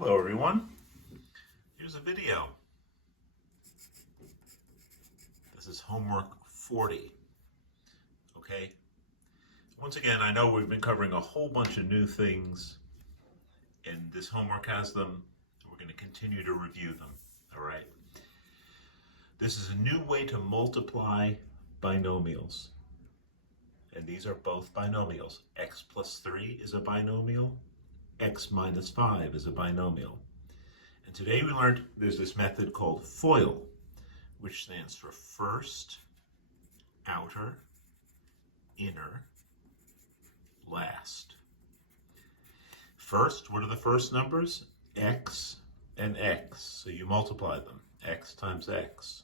Hello everyone, here's a video. This is homework 40, okay? Once again, I know we've been covering a whole bunch of new things and this homework has them. We're going to continue to review them, all right? This is a new way to multiply binomials. And these are both binomials. X plus 3 is a binomial. X minus 5 is a binomial. And today we learned there's this method called FOIL, which stands for first, outer, inner, last. First, what are the first numbers? X and X. So you multiply them. X times X.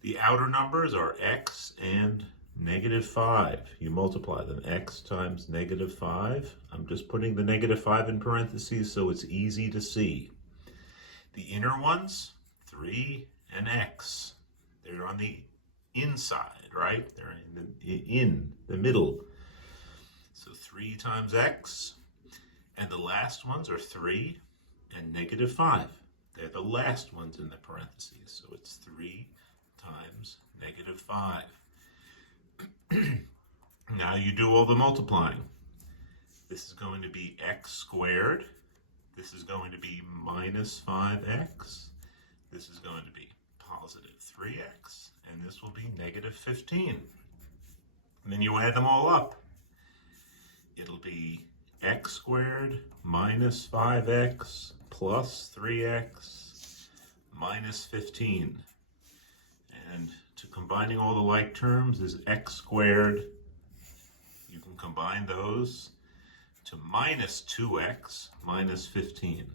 The outer numbers are X and -5. You multiply them. X times -5. I'm just putting the -5 in parentheses so it's easy to see. The inner ones, 3 and X. They're on the inside, right? They're in the middle. So 3 times X. And the last ones are 3 and -5. They're the last ones in the parentheses. So it's 3 times -5. Now you do all the multiplying. This is going to be x squared. This is going to be minus 5x. This is going to be positive 3x. And this will be -15. And then you add them all up. It'll be x squared minus 5x plus 3x minus 15. And to combining all the like terms is x squared. You can combine those to minus 2x minus 15.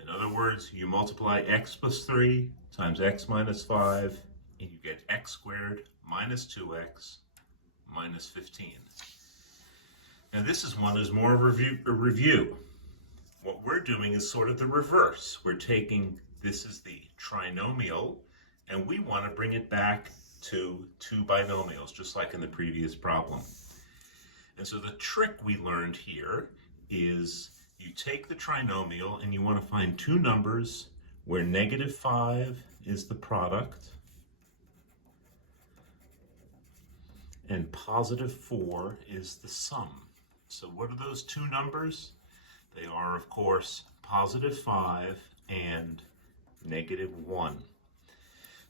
In other words, you multiply x plus 3 times x minus 5, and you get x squared minus 2x minus 15. Now this is one is more of a review. What we're doing is sort of the reverse. We're taking, this is the trinomial, and we want to bring it back to two binomials, just like in the previous problem. And so the trick we learned here is you take the trinomial and you want to find two numbers where -5 is the product and +4 is the sum. So what are those two numbers? They are, of course, +5 and -1.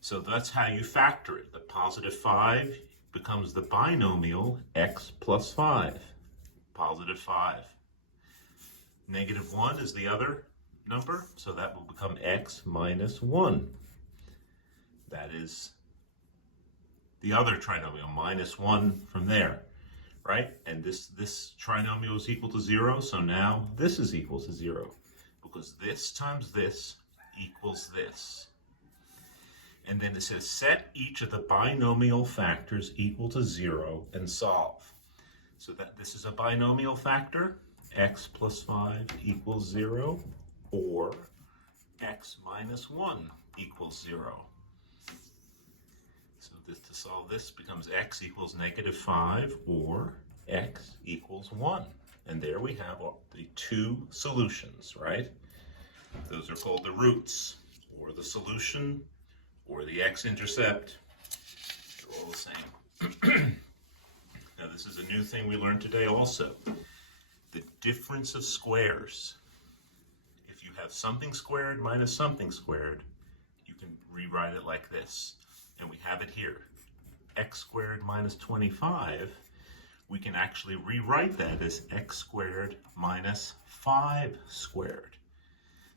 So that's how you factor it. The +5 becomes the binomial x plus 5. +5. -1 is the other number, so that will become x minus 1. That is the other trinomial, -1 from there, right? And this trinomial is equal to 0, so now this is equal to 0, because this times this equals this. And then it says set each of the binomial factors equal to 0 and solve. So that this is a binomial factor, x plus 5 equals 0, or x minus 1 equals 0. So this, to solve this becomes x equals -5 or x equals 1. And there we have the two solutions, right? Those are called the roots, or the solution, or the x-intercept. They're all the same. Now this is a new thing we learned today also. The difference of squares. If you have something squared minus something squared, you can rewrite it like this. And we have it here. X squared minus 25, we can actually rewrite that as x squared minus 5 squared.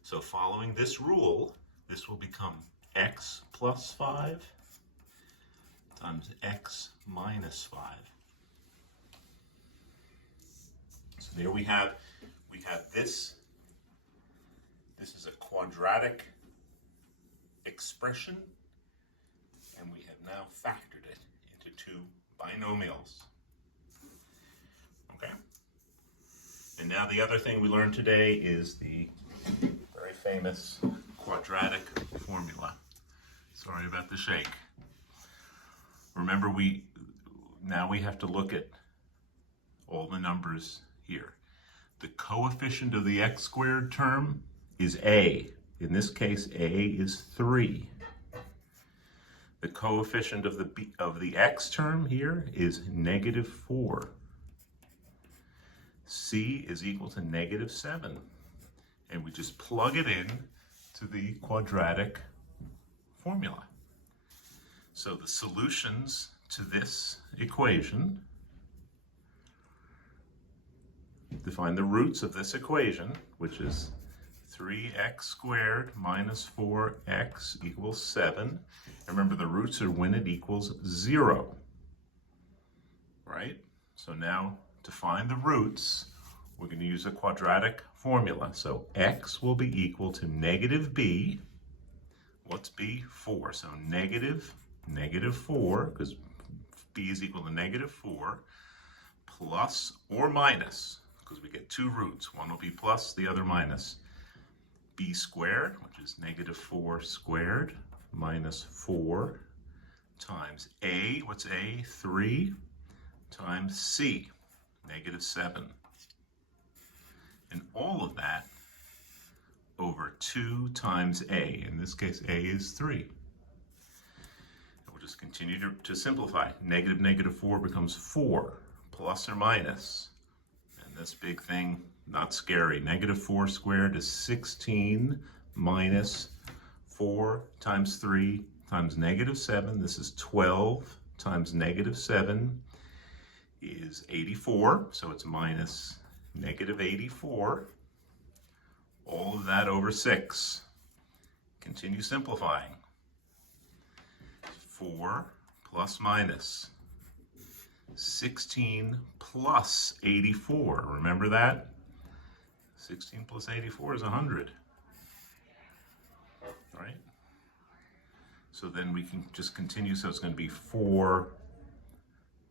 So following this rule, this will become x plus 5 times x minus 5. So there we have this. This is a quadratic expression, and we have now factored it into two binomials. Okay? And now the other thing we learned today is the very famous quadratic formula. Sorry about the shake. Remember, now we have to look at all the numbers here. The coefficient of the x squared term is a. In this case, a is 3. The coefficient of the x term here is -4. C is equal to -7. And we just plug it in to the quadratic formula. So the solutions to this equation, define the roots of this equation, which is 3x squared minus 4x equals 7. And remember, the roots are when it equals 0, right? So now to find the roots, we're going to use a quadratic formula. So x will be equal to -b. What's b? 4. So -4, because b is equal to -4, plus or minus, because we get 2 roots. One will be plus, the other minus. B squared, which is -4 squared, minus 4 times a. What's a? 3 times c, -7. And all of that over 2 times a. In this case, a is 3. And we'll just continue to simplify. -4 becomes 4, plus or minus. And this big thing, not scary. -4 squared is 16 minus 4 times 3 times -7. This is 12 times -7 is 84. So it's minus -84. All of that over 6. Continue simplifying. 4 plus minus 16 plus 84. Remember that? 16 plus 84 is 100. Right? So then we can just continue. So it's going to be 4.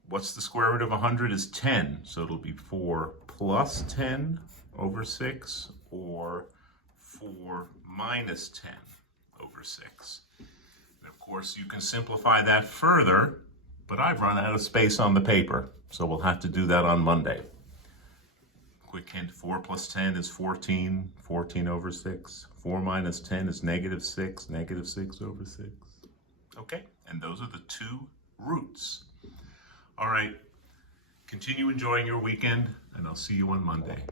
What's the square root of 100 is 10. So it'll be 4 plus 10 over 6, or 4 minus 10 over 6. And of course, you can simplify that further, but I've run out of space on the paper, so we'll have to do that on Monday. Quick hint, 4 plus 10 is 14, 14 over 6. 4 minus 10 is -6, -6 over 6. Okay, and those are the 2 roots. All right, continue enjoying your weekend, and I'll see you on Monday.